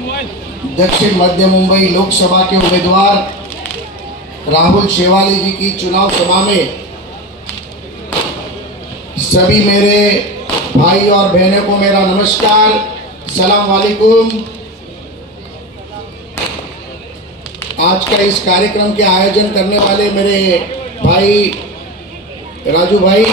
दक्षिण मध्य मुंबई लोकसभा के उम्मीदवार राहुल शेवाली जी की चुनाव सभा में सभी मेरे भाई और बहनों को मेरा नमस्कार, सलाम वालेकुम। आज का इस कार्यक्रम के आयोजन करने वाले मेरे भाई राजू भाई,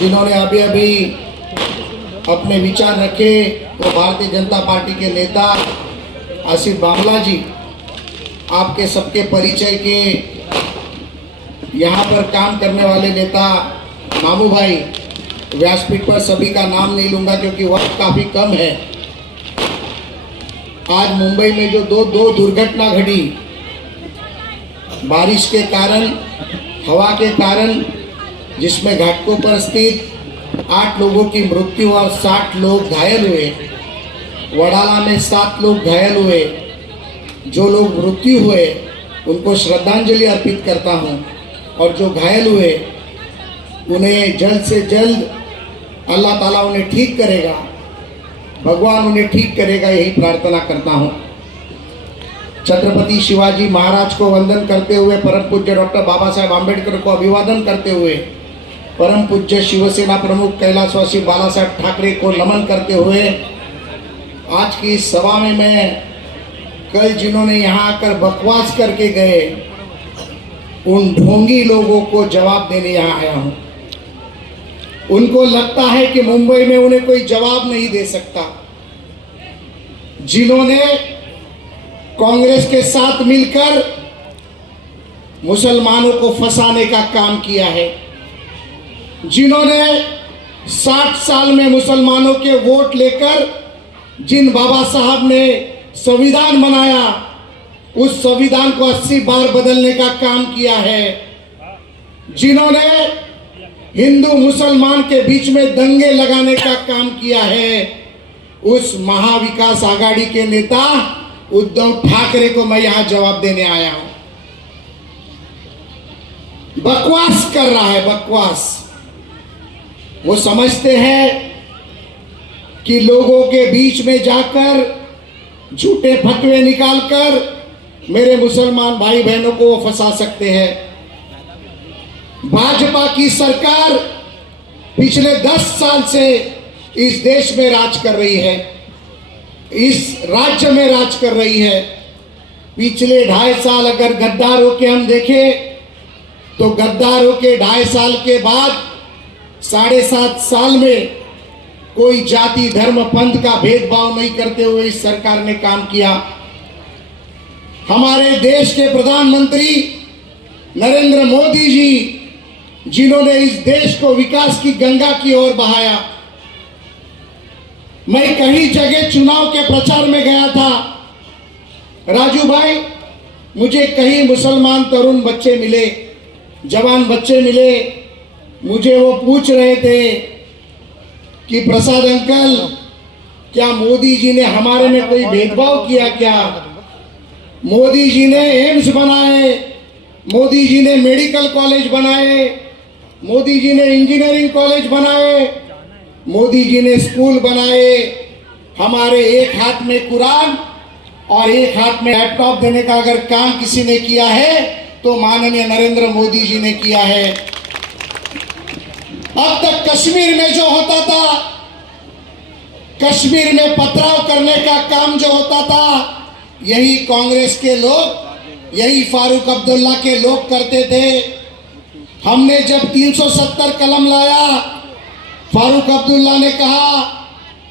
जिन्होंने अभी अपने विचार रखे, तो भारतीय जनता पार्टी के नेता आसिफ बामला जी, आपके सबके परिचय के यहाँ पर काम करने वाले नेता मामू भाई, व्यासपीठ पर सभी का नाम नहीं लूँगा क्योंकि वक्त काफ़ी कम है। आज मुंबई में जो दो दुर्घटना घटी, बारिश के कारण, हवा के कारण, जिसमें घाटकों पर स्थित 8 लोगों की मृत्यु और 60 लोग घायल हुए, वडाला में 7 लोग घायल हुए। जो लोग मृत्यु हुए उनको श्रद्धांजलि अर्पित करता हूं, और जो घायल हुए उन्हें जल्द से जल्द अल्लाह ताला उन्हें ठीक करेगा, भगवान उन्हें ठीक करेगा, यही प्रार्थना करता हूं। छत्रपति शिवाजी महाराज को वंदन करते हुए, परम पूज्य डॉक्टर बाबा साहेब आम्बेडकर को अभिवादन करते हुए, परम पूज्य शिवसेना प्रमुख कैलाशवासी बाला साहेब ठाकरे को नमन करते हुए, आज की इस सभा में मैं कल जिन्होंने यहाँ आकर बकवास करके गए, उन ढोंगी लोगों को जवाब देने यहाँ आया हूँ। उनको लगता है कि मुंबई में उन्हें कोई जवाब नहीं दे सकता। जिन्होंने कांग्रेस के साथ मिलकर मुसलमानों को फंसाने का काम किया है, जिन्होंने 60 साल में मुसलमानों के वोट लेकर जिन बाबा साहब ने संविधान बनाया, उस संविधान को 80 बार बदलने का काम किया है, जिन्होंने हिंदू मुसलमान के बीच में दंगे लगाने का काम किया है, उस महाविकास आघाड़ी के नेता उद्धव ठाकरे को मैं यहां जवाब देने आया हूं। बकवास कर रहा है, बकवास। वो समझते हैं कि लोगों के बीच में जाकर झूठे फतवे निकालकर मेरे मुसलमान भाई बहनों को वो फंसा सकते हैं। भाजपा की सरकार पिछले 10 साल से इस देश में राज कर रही है, इस राज्य में राज कर रही है। पिछले 2.5 साल अगर गद्दारों के हम देखें तो गद्दारों के 2.5 साल के बाद 7.5 साल में कोई जाति धर्म पंथ का भेदभाव नहीं करते हुए इस सरकार ने काम किया। हमारे देश के प्रधानमंत्री नरेंद्र मोदी जी, जिन्होंने इस देश को विकास की गंगा की ओर बहाया। मैं कई जगह चुनाव के प्रचार में गया था, राजू भाई, मुझे कई मुसलमान तरुण बच्चे मिले, जवान बच्चे मिले। मुझे वो पूछ रहे थे कि प्रसाद अंकल, क्या मोदी जी ने हमारे में कोई भेदभाव किया क्या? मोदी जी ने एम्स बनाए, मोदी जी ने मेडिकल कॉलेज बनाए, मोदी जी ने इंजीनियरिंग कॉलेज बनाए, मोदी जी ने स्कूल बनाए। हमारे एक हाथ में कुरान और एक हाथ में लैपटॉप देने का अगर काम किसी ने किया है तो माननीय नरेंद्र मोदी जी ने किया है। अब तक कश्मीर में जो होता था, कश्मीर में पथराव करने का काम जो होता था, यही कांग्रेस के लोग, यही फारूक अब्दुल्ला के लोग करते थे। हमने जब 370 कलम लाया, फारूक अब्दुल्ला ने कहा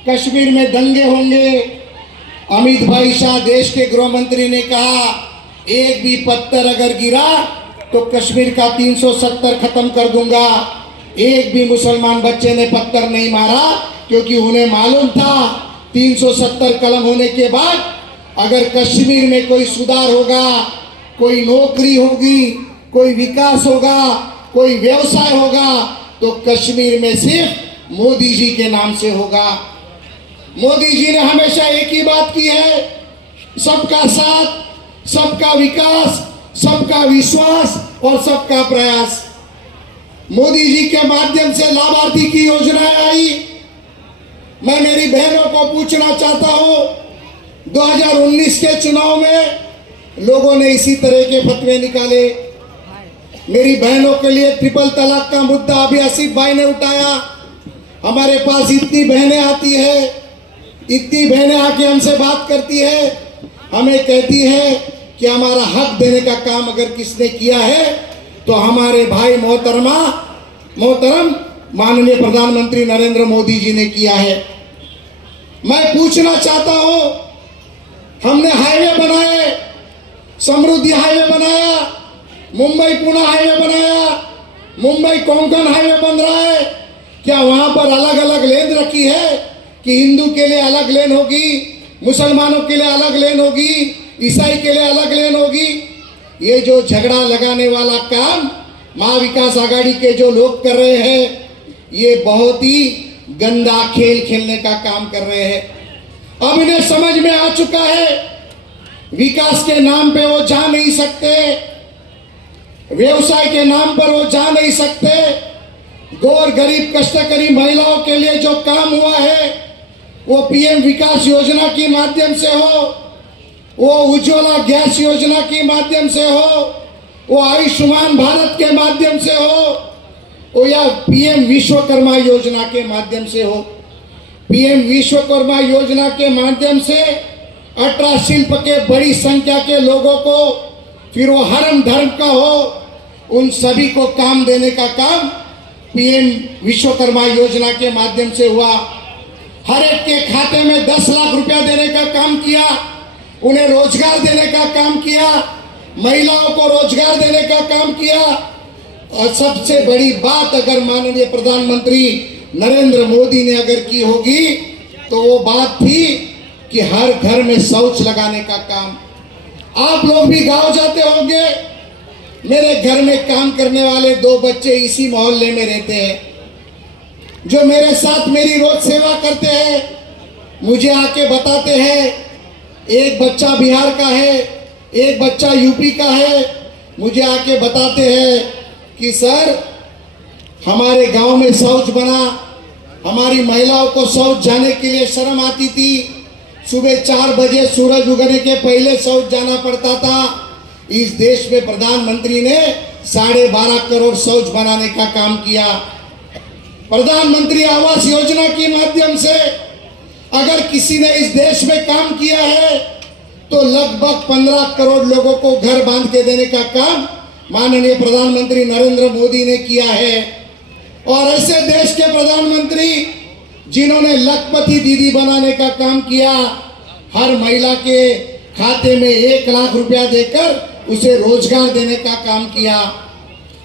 कश्मीर में दंगे होंगे। अमित भाई शाह देश के गृह मंत्री ने कहा एक भी पत्थर अगर गिरा तो कश्मीर का 370 खत्म कर दूंगा। एक भी मुसलमान बच्चे ने पत्थर नहीं मारा, क्योंकि उन्हें मालूम था 370 कलम होने के बाद अगर कश्मीर में कोई सुधार होगा, कोई नौकरी होगी, कोई विकास होगा, कोई व्यवसाय होगा, तो कश्मीर में सिर्फ मोदी जी के नाम से होगा। मोदी जी ने हमेशा एक ही बात की है, सबका साथ, सबका विकास, सबका विश्वास और सबका प्रयास। मोदी जी के माध्यम से लाभार्थी की योजनाएं आई। मैं मेरी बहनों को पूछना चाहता हूं, 2019 के चुनाव में लोगों ने इसी तरह के फतवे निकाले। मेरी बहनों के लिए ट्रिपल तलाक का मुद्दा अभी आसिफ भाई ने उठाया। हमारे पास इतनी बहनें आती है, इतनी बहनें आके हमसे बात करती है, हमें कहती है कि हमारा हक देने का काम अगर किसने किया है तो हमारे भाई मोहतरम माननीय प्रधानमंत्री नरेंद्र मोदी जी ने किया है। मैं पूछना चाहता हूं, हमने हाईवे बनाए, समृद्धि हाईवे बनाया, मुंबई पुणे हाईवे बनाया, मुंबई कोंकण हाईवे बन रहा है। क्या वहां पर अलग अलग लेन रखी है कि हिंदू के लिए अलग लेन होगी, मुसलमानों के लिए अलग लेन होगी, ईसाई के लिए अलग लेन होगी? ये जो झगड़ा लगाने वाला काम महाविकास आघाड़ी के जो लोग कर रहे हैं, ये बहुत ही गंदा खेल खेलने का काम कर रहे हैं। अब इन्हें समझ में आ चुका है विकास के नाम पे वो जा नहीं सकते, व्यवसाय के नाम पर वो जा नहीं सकते। गौर गरीब कष्टकरी महिलाओं के लिए जो काम हुआ है वो पीएम विकास योजना के माध्यम से हो, वो उज्ज्वला गैस योजना के माध्यम से हो, वो आयुष्मान भारत के माध्यम से हो या पीएम विश्वकर्मा योजना के माध्यम से हो। पीएम विश्वकर्मा योजना के माध्यम से 18 शिल्प के बड़ी संख्या के लोगों को, फिर वो हरम धर्म का हो, उन सभी को काम देने का काम पीएम विश्वकर्मा योजना के माध्यम से हुआ। हर एक के खाते में 10 लाख रुपया देने का काम किया, उन्हें रोजगार देने का काम किया, महिलाओं को रोजगार देने का काम किया। और सबसे बड़ी बात अगर माननीय प्रधानमंत्री नरेंद्र मोदी ने अगर की होगी तो वो बात थी कि हर घर में शौच लगाने का काम। आप लोग भी गांव जाते होंगे, मेरे घर में काम करने वाले 2 बच्चे इसी मोहल्ले में रहते हैं जो मेरे साथ मेरी रोज सेवा करते हैं। मुझे आके बताते हैं, एक बच्चा बिहार का है, एक बच्चा यूपी का है, मुझे आके बताते हैं कि सर हमारे गांव में शौच बना, हमारी महिलाओं को शौच जाने के लिए शर्म आती थी, सुबह 4 बजे सूरज उगने के पहले शौच जाना पड़ता था। इस देश में प्रधानमंत्री ने 12.5 करोड़ शौच बनाने का काम किया। प्रधानमंत्री आवास योजना के माध्यम से अगर किसी ने इस देश में काम किया है तो लगभग 15 करोड़ लोगों को घर बांध के देने का काम माननीय प्रधानमंत्री नरेंद्र मोदी ने किया है। और ऐसे देश के प्रधानमंत्री जिन्होंने लखपति दीदी बनाने का काम किया, हर महिला के खाते में 1 लाख रुपया देकर उसे रोजगार देने का काम किया।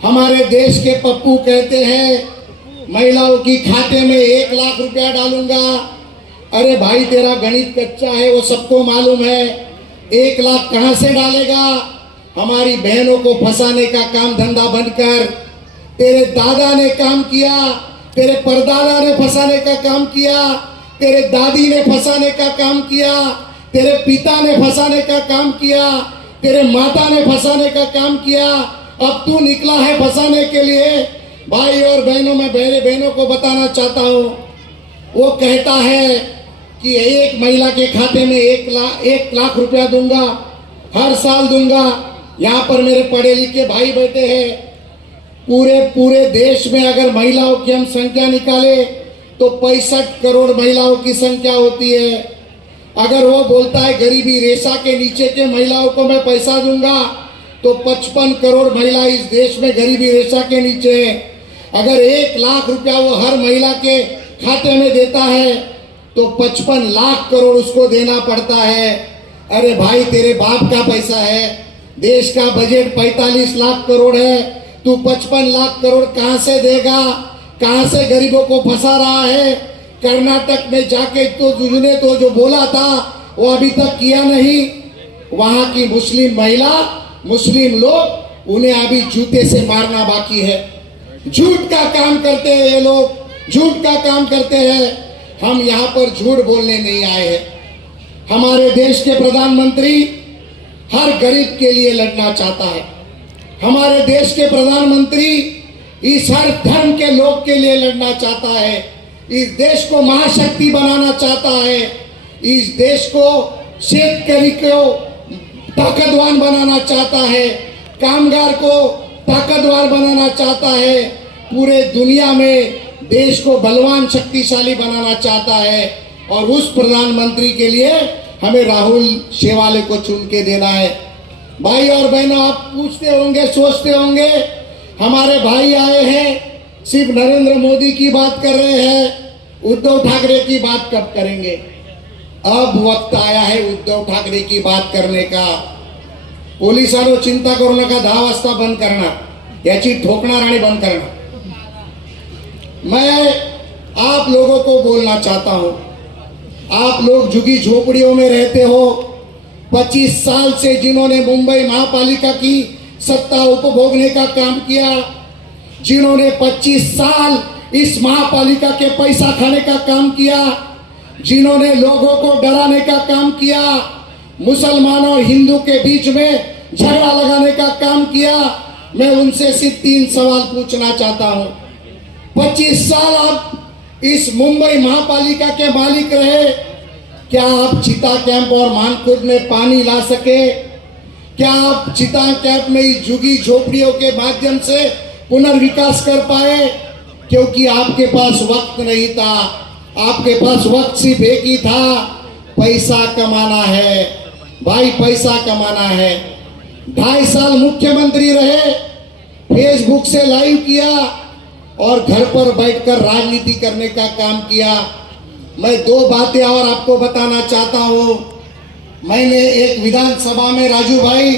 हमारे देश के पप्पू कहते हैं महिलाओं की खाते में 1 लाख रुपया डालूंगा। अरे भाई तेरा गणित कच्चा है, वो सबको मालूम है। 1 लाख कहां से डालेगा? हमारी बहनों को फंसाने का काम धंधा बंद कर। तेरे दादा ने काम किया, तेरे परदादा ने फंसाने का काम किया, तेरे दादी ने फंसाने का काम किया, तेरे पिता ने फंसाने का काम किया, तेरे माता ने फंसाने का काम किया। अब तू निकला है फंसाने के लिए। भाई और बहनों, मैं मेरे बहनों को बताना चाहता हूँ, वो कहता है कि एक महिला के खाते में 1 लाख रुपया दूंगा, हर साल दूंगा। यहाँ पर मेरे पढ़े लिखे भाई बैठे हैं, पूरे देश में अगर महिलाओं की हम संख्या निकाले तो 65 करोड़ महिलाओं की संख्या होती है। अगर वो बोलता है गरीबी रेखा के नीचे के महिलाओं को मैं पैसा दूंगा तो 55 करोड़ महिला इस देश में गरीबी रेखा के नीचे है। अगर 1 लाख रुपया वो हर महिला के खाते में देता है तो 55 लाख करोड़ उसको देना पड़ता है। अरे भाई तेरे बाप का पैसा है, देश का बजट 45 लाख करोड़ है, तू 55 लाख करोड़ कहां से देगा? कहां से गरीबों को फंसा रहा है? कर्नाटक में जाके तो तुझने तो जो बोला था वो अभी तक किया नहीं। वहां की मुस्लिम महिला, मुस्लिम लोग, उन्हें अभी जूते से मारना बाकी है। झूठ का काम करते हैं ये लोग, झूठ का काम करते हैं। हम यहाँ पर झूठ बोलने नहीं आए हैं। हमारे देश के प्रधानमंत्री हर गरीब के लिए लड़ना चाहता है। हमारे देश के प्रधानमंत्री इस हर धर्म के लोग के लिए लड़ना चाहता है। इस देश को महाशक्ति बनाना चाहता है। इस देश को शेतकरी को ताकतवान बनाना चाहता है, कामगार को ताकतवर बनाना चाहता है, पूरे दुनिया में देश को बलवान शक्तिशाली बनाना चाहता है। और उस प्रधानमंत्री के लिए हमें राहुल शेवाले को चुन के देना है। भाई और बहनों, आप पूछते होंगे, सोचते होंगे, हमारे भाई आए हैं, सिर्फ नरेंद्र मोदी की बात कर रहे हैं, उद्धव ठाकरे की बात कब करेंगे? अब वक्त आया है उद्धव ठाकरे की बात करने का। पोलिसांनो चिंता करू नका, 10 वाजता बंद करना, याची ठोकणार आणि बंद करना। मैं आप लोगों को बोलना चाहता हूं, आप लोग झुग्गी झोपड़ियों में रहते हो, 25 साल से जिन्होंने मुंबई महापालिका की सत्ता उपभोगने का काम किया, जिन्होंने 25 साल इस महापालिका के पैसा खाने का काम किया, जिन्होंने लोगों को डराने का काम किया, मुसलमान और हिंदू के बीच में झगड़ा लगाने का काम किया, मैं उनसे सिर्फ 3 सवाल पूछना चाहता हूं। 25 साल आप इस मुंबई महापालिका के मालिक रहे, क्या आप चिता कैंप और मानखुर्द में पानी ला सके? क्या आप चिता कैंप में इस झुग्गी झोपड़ियों के माध्यम से पुनर्विकास कर पाए? क्योंकि आपके पास वक्त नहीं था, आपके पास वक्त सिर्फ एक ही था, पैसा कमाना है भाई, पैसा कमाना है। 2.5 साल मुख्यमंत्री रहे, फेसबुक से लाइव किया और घर पर बैठकर राजनीति करने का काम किया। मैं 2 बातें और आपको बताना चाहता हूं। मैंने एक विधानसभा में, राजू भाई,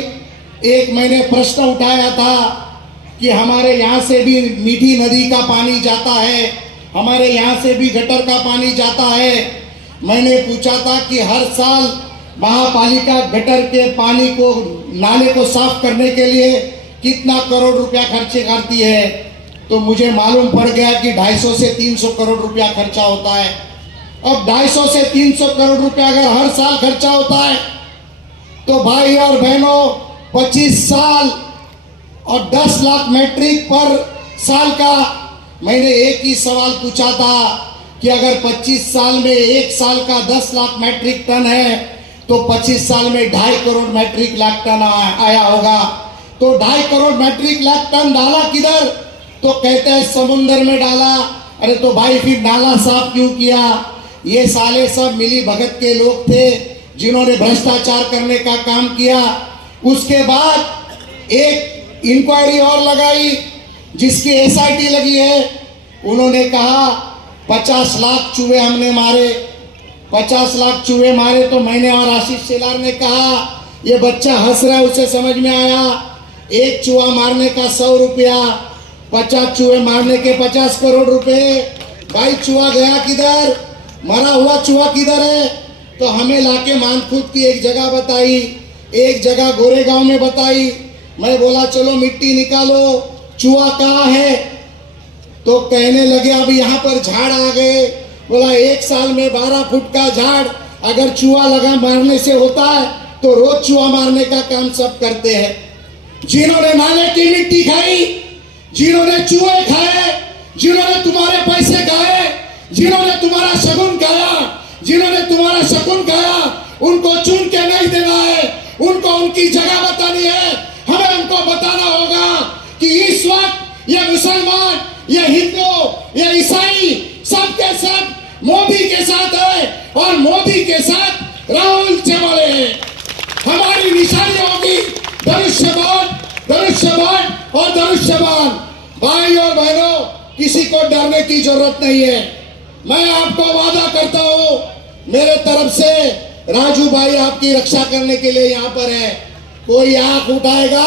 एक मैंने प्रश्न उठाया था कि हमारे यहाँ से भी मीठी नदी का पानी जाता है, हमारे यहाँ से भी गटर का पानी जाता है। मैंने पूछा था कि हर साल महापालिका गटर के पानी को, नाले को साफ करने के लिए कितना करोड़ रुपया खर्चे करती है, तो मुझे मालूम पड़ गया कि 250 से 300 करोड़ रुपया खर्चा होता है। अब 250 से 300 करोड़ रुपया अगर हर साल खर्चा होता है, तो भाई और बहनों, 25 साल और 10 लाख मैट्रिक पर साल का, मैंने एक ही सवाल पूछा था कि अगर 25 साल में एक साल का 10 लाख मैट्रिक टन है, तो 25 साल में 2.5 करोड़ मैट्रिक लाख टन आया होगा। तो 2.5 करोड़ मैट्रिक लाख टन डाला किधर? तो कहते हैं समुंदर में डाला। अरे तो भाई फिर नाला साफ क्यों किया? ये साले सब मिली भगत के लोग थे जिन्होंने भ्रष्टाचार करने का काम किया। उसके बाद एक इंक्वायरी और लगाई जिसकी एसआईटी लगी है। उन्होंने कहा 50 लाख चूहे हमने मारे, 50 लाख चूहे मारे। तो मैंने और आशीष शेलार ने कहा ये बच्चा हंस रहा है, उसे समझ में आया, एक चूहा मारने का 100 रुपया, 50 चूहे मारने के 50 करोड़ रुपए। भाई चूहा गया किधर? मरा हुआ चूहा किधर है? तो हमें लाके मानखुर्द की एक जगह बताई, एक जगह गोरेगांव में बताई। मैं बोला चलो मिट्टी निकालो, चूहा कहाँ है? तो कहने लगे अब यहाँ पर झाड़ आ गए। बोला 1 साल में 12 फुट का झाड़ अगर चूहा लगा मारने से होता है तो रोज चूहा मारने का काम सब करते हैं। जिन्होंने नाले की मिट्टी खाई, जिन्होंने चूहे खाए, जिन्होंने तुम्हारे पैसे खाए, जिन्होंने तुम्हारा शगुन खाया, जिन्होंने तुम्हारा शगुन खाया, उनको चुन के नहीं देना है, उनको उनकी जगह बतानी है। हमें उनको बताना होगा कि इस वक्त ये मुसलमान, ये हिंदू, ये ईसाई सबके सब मोदी के साथ है और मोदी के साथ राहुल शेवाले हैं। हमारी निशानी होगी धनुष्यबाण, धनुष्यबाण और धनुष्यबाण। भाई और बहनों, किसी को डरने की जरूरत नहीं है। मैं आपको वादा करता हूं, मेरे तरफ से राजू भाई आपकी रक्षा करने के लिए यहाँ पर है। कोई आंख उठाएगा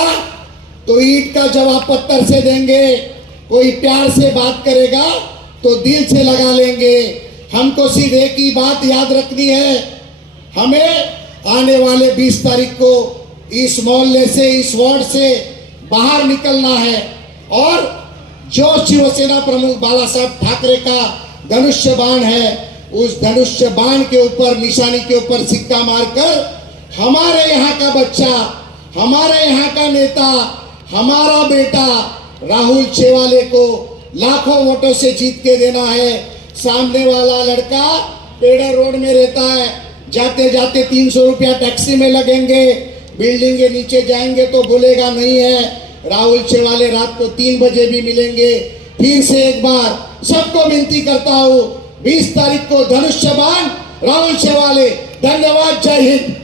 तो ईंट का जवाब पत्थर से देंगे, कोई प्यार से बात करेगा तो दिल से लगा लेंगे। हमको सिर्फ एक ही बात याद रखनी है, हमें आने वाले 20 तारीख को इस मोहल्ले से, इस वार्ड से बाहर निकलना है और जो शिवसेना प्रमुख बाला साहब ठाकरे का धनुष्य बाण है, उस धनुष्य बाण के ऊपर, निशानी के ऊपर सिक्का मारकर हमारे यहाँ का बच्चा, हमारे यहाँ का नेता, हमारा बेटा राहुल शेवाले को लाखों वोटों से जीत के देना है। सामने वाला लड़का पेड़ा रोड में रहता है, जाते जाते 300 रुपया टैक्सी में लगेंगे, बिल्डिंग के नीचे जाएंगे तो बोलेगा नहीं है। राहुल शेवाले रात को 3 बजे भी मिलेंगे। फिर से एक बार सबको विनती करता हूँ, 20 तारीख को धनुष्यबाण राहुल शेवाले। धन्यवाद, जय हिंद।